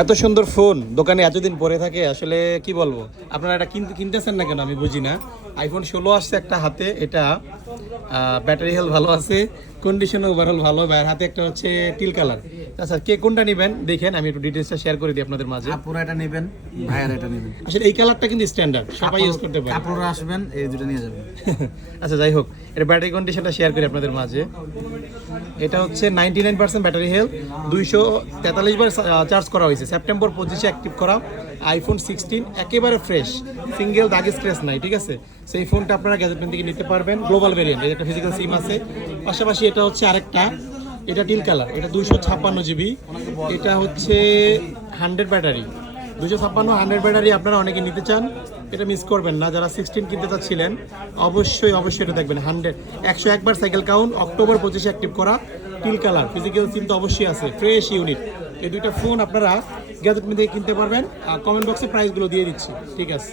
এত সুন্দর ফোন দোকানে এতদিন পরে থাকে, আসলে কি বলবো। আপনারা এটা কিনতেছেন না কেন আমি বুঝি না। আইফোন 16 আসছে একটা হাতে, এটা ব্যাটারি হেলথ ভালো আছে, কন্ডিশন ওভারঅল ভালো। ভাইয়ের হাতে একটা হচ্ছে টিল কালার। আচ্ছা, কে কোনটা নেবেন দেখেন, আমি একটু ডিটেলসটা শেয়ার করে দিই আপনাদের মাঝে। আপুরা এটা নেবেন, ভাইয়ার এটা নেবেন। আসলে এই কালারটা কিন্তু স্ট্যান্ডার্ড, সবাই ইউজ করতে পারে। আপুরা আসবেন, এই দুটো নিয়ে যাবেন। আচ্ছা যাই হোক, এটা ব্যাটারি কন্ডিশনটা শেয়ার করি আপনাদের মাঝে। এটা হচ্ছে 99% ব্যাটারি হেলথ, 243 বার চার্জ করা হয়েছে, সেপ্টেম্বর 25 অ্যাক্টিভ করা। আইফোন 16 একেবারে ফ্রেশ, সিঙ্গেল দাগ স্ক্র্যাচ নাই, ঠিক আছে। সেই ফোনটা আপনারা গ্যাজেটমেন্ট থেকে নিতে পারবেন, গ্লোবাল ভেরিয়েন্ট, এটা একটা ফিজিক্যাল সিম আছে। পাশাপাশি এটা হচ্ছে আরেকটা, এটা টিল কালার, এটা 256 জিবি, এটা হচ্ছে 100 ব্যাটারি, 256 100 ব্যাটারি। আপনারা অনেকে নিতে চান, এটা মিস করবেন না। যারা 16 কিনতে চাচ্ছিলেন অবশ্যই এটা দেখবেন। 101 বার সাইকেল কাউন্ট, অক্টোবর 25 অ্যাক্টিভ করা, টিল কালার, ফিজিক্যাল সিম তো অবশ্যই আছে, ফ্রেশ ইউনিট। এই দুইটা ফোন আপনারা গ্যাজেটমেন্ট থেকে কিনতে পারবেন। কমেন্ট বক্সে প্রাইসগুলো দিয়ে দিচ্ছি, ঠিক আছে।